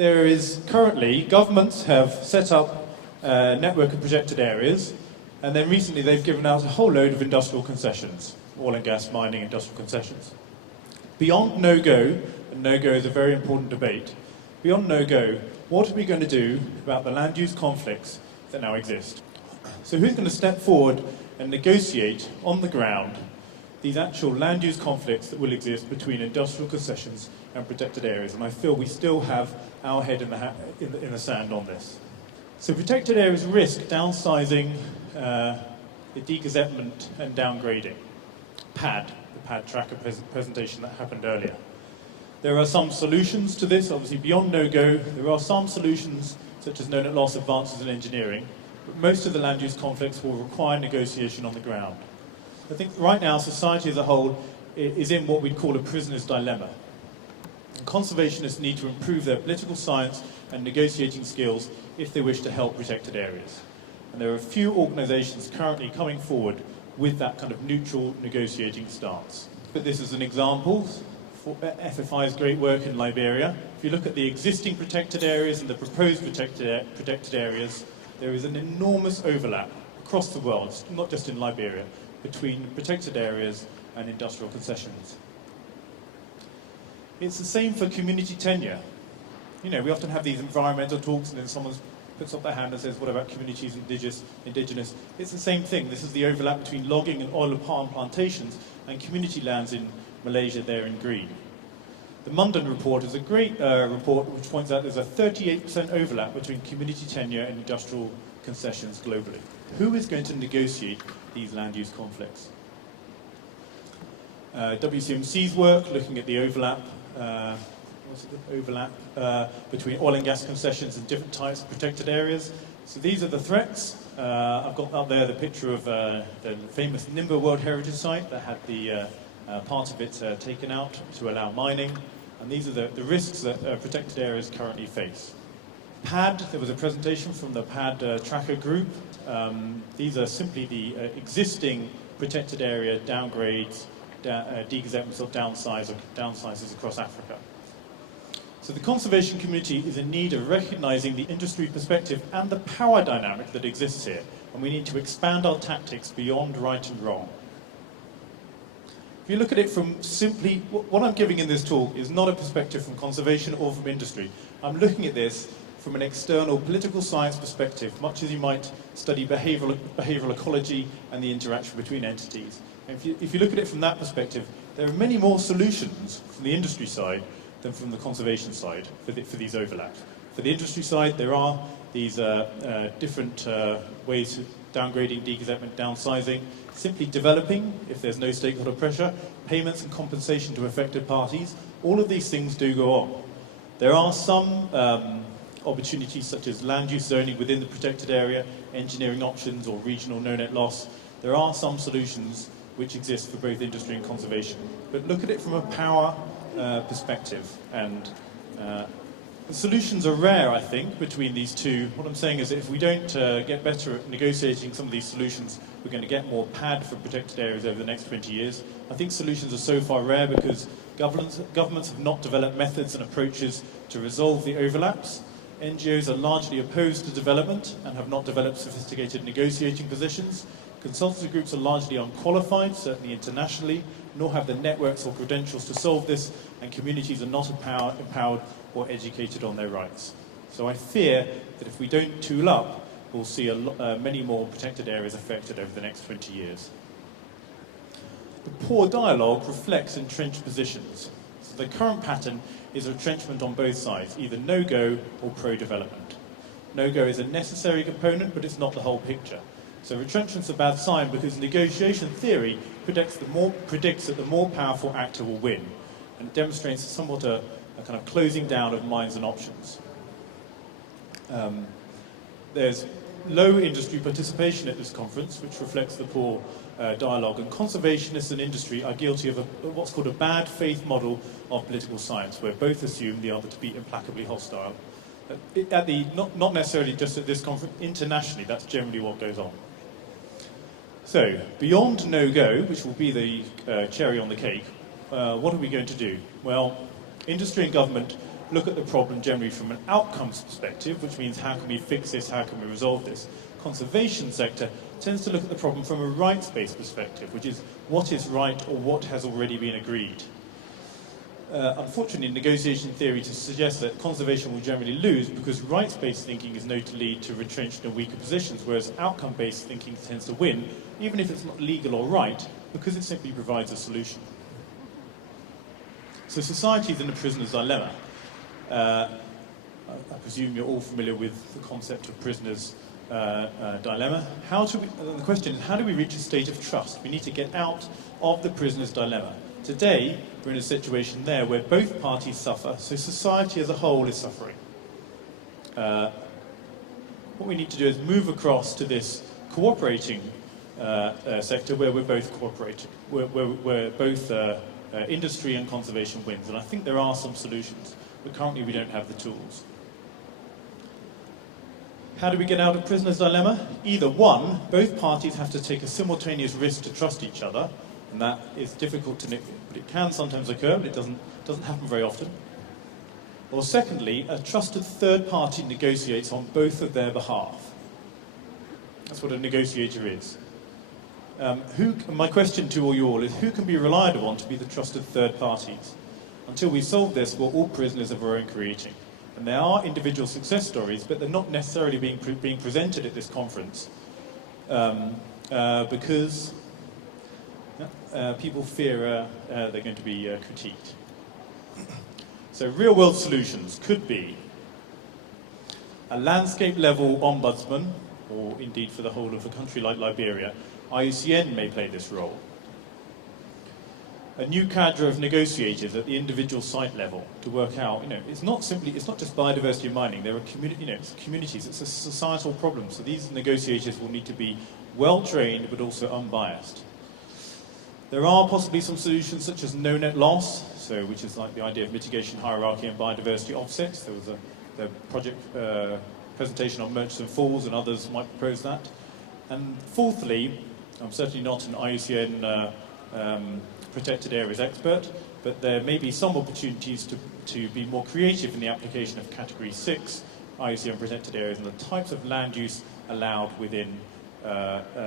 there is currently, governments have set up a network of protected areas, and then recently they've given out a whole load of industrial concessions, oil and gas mining industrial concessions. Beyond no-go, and no-go is a very important debate, beyond no-go, what are we going to do about the land use conflicts that now exist? So who's going to step forward and negotiate on the ground these actual land use conflicts that will exist between industrial concessions and protected areas? And I feel we still have our head in the sand on this. So protected areas risk downsizing, the degazettement and downgrading. The PAD tracker presentation that happened earlier. There are some solutions to this, obviously beyond no-go. There are some solutions, such as no-net loss advances in engineering, but most of the land use conflicts will require negotiation on the ground. I think right now society as a whole is in what we'd call a prisoner's dilemma. And conservationists need to improve their political science and negotiating skills if they wish to help protected areas. And there are a few organisations currently coming forward with that kind of neutral negotiating stance. But this is an example for FFI's great work in Liberia. If you look at the existing protected areas and the proposed protected areas, there is an enormous overlap across the world, not just in Liberia, between protected areas and industrial concessions. It's the same for community tenure. You know, we often have these environmental talks and then someone puts up their hand and says, what about communities indigenous? It's the same thing. This is the overlap between logging and oil and palm plantations and community lands in Malaysia there in green. The Munden report is a great report which points out there's a 38% overlap between community tenure and industrial concessions globally. Who is going to negotiate these land use conflicts? WCMC's work looking at the overlap between oil and gas concessions and different types of protected areas. So these are the threats. I've got up there the picture of the famous Nimba World Heritage Site that had the part of it taken out to allow mining. And these are the risks that protected areas currently face. PAD, there was a presentation from the PAD tracker group. These are simply the existing protected area downgrades, degazetments or downsizes across Africa. So the conservation community is in need of recognising the industry perspective and the power dynamic that exists here, and we need to expand our tactics beyond right and wrong. If you look at it from simply, what I'm giving in this talk is not a perspective from conservation or from industry. I'm looking at this from an external political science perspective, much as you might study behavioural ecology and the interaction between entities. And if you look at it from that perspective, there are many more solutions from the industry side than from the conservation side for these overlaps. For the industry side, there are these different ways of downgrading, degazetment, downsizing, simply developing, if there's no stakeholder pressure, payments and compensation to affected parties. All of these things do go on. There are some opportunities such as land use zoning within the protected area, engineering options or regional no-net loss. There are some solutions which exist for both industry and conservation. But look at it from a power perspective, and the solutions are rare, I think, between these two. What I'm saying is that if we don't get better at negotiating some of these solutions, we're going to get more PAD for protected areas over the next 20 years. I think solutions are so far rare because governments have not developed methods and approaches to resolve the overlaps. NGOs are largely opposed to development and have not developed sophisticated negotiating positions. Consultancy groups are largely unqualified, certainly internationally, nor have the networks or credentials to solve this, and communities are not empowered or educated on their rights. So I fear that if we don't tool up, we'll see many more protected areas affected over the next 20 years. The poor dialogue reflects entrenched positions. So the current pattern is retrenchment on both sides, either no-go or pro-development. No-go is a necessary component, but it's not the whole picture. So retrenchment's a bad sign because negotiation theory predicts that the more powerful actor will win, and it demonstrates somewhat a kind of closing down of minds and options. There's low industry participation at this conference, which reflects the poor dialogue, and conservationists and industry are guilty of what's called a bad faith model of political science, where both assume the other to be implacably hostile. Not necessarily just at this conference, internationally, that's generally what goes on. So, beyond no-go, which will be the cherry on the cake, what are we going to do? Well, industry and government look at the problem generally from an outcomes perspective, which means how can we fix this, how can we resolve this. Conservation sector tends to look at the problem from a rights-based perspective, which is what is right or what has already been agreed. Unfortunately, negotiation theory to suggest that conservation will generally lose because rights-based thinking is known to lead to retrenched and weaker positions, whereas outcome-based thinking tends to win, even if it's not legal or right, because it simply provides a solution. So society is in a prisoner's dilemma. I presume you're all familiar with the concept of prisoner's dilemma. The question is, how do we reach a state of trust? We need to get out of the prisoner's dilemma. Today, we're in a situation there where both parties suffer, so society as a whole is suffering. What we need to do is move across to this cooperating sector where we're both cooperating, where both industry and conservation wins. And I think there are some solutions, but currently we don't have the tools. How do we get out of prisoner's dilemma? Either one, both parties have to take a simultaneous risk to trust each other, and that is difficult to but it can sometimes occur, but it doesn't happen very often. Or secondly, a trusted third party negotiates on both of their behalf. That's what a negotiator is. My question to you all is, who can be relied upon to be the trusted third parties? Until we solve this, we're all prisoners of our own creating. And there are individual success stories, but they're not necessarily being presented at this conference because people fear they're going to be critiqued. So real-world solutions could be a landscape-level ombudsman, or indeed for the whole of a country like Liberia. IUCN may play this role. A new cadre of negotiators at the individual site level to work out, it's not just biodiversity and mining, there are it's communities, it's a societal problem. So these negotiators will need to be well-trained but also unbiased. There are possibly some solutions such as no net loss, which is like the idea of mitigation hierarchy and biodiversity offsets. There was a project presentation on Murchison Falls, and others might propose that. And fourthly, I'm certainly not an IUCN protected areas expert, but there may be some opportunities to be more creative in the application of Category 6 IUCN protected areas and the types of land use allowed within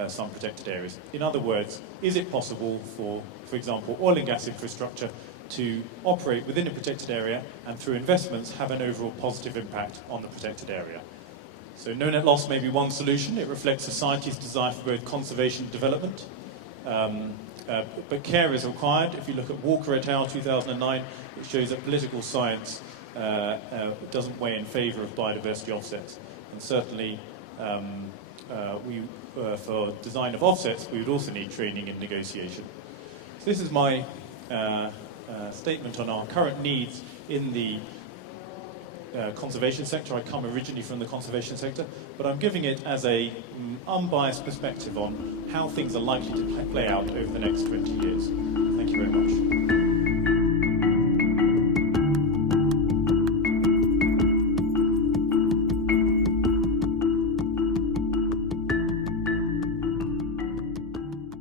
some protected areas. In other words, is it possible for example, oil and gas infrastructure to operate within a protected area and through investments have an overall positive impact on the protected area? So no net loss may be one solution. It reflects society's desire for both conservation and development. But care is required. If you look at Walker et al. 2009, it shows that political science doesn't weigh in favour of biodiversity offsets. And certainly, for design of offsets, we would also need training in negotiation. So this is my statement on our current needs in the conservation sector. I come originally from the conservation sector, but I'm giving it as a unbiased perspective on how things are likely to play out over the next 20 years. Thank you very much.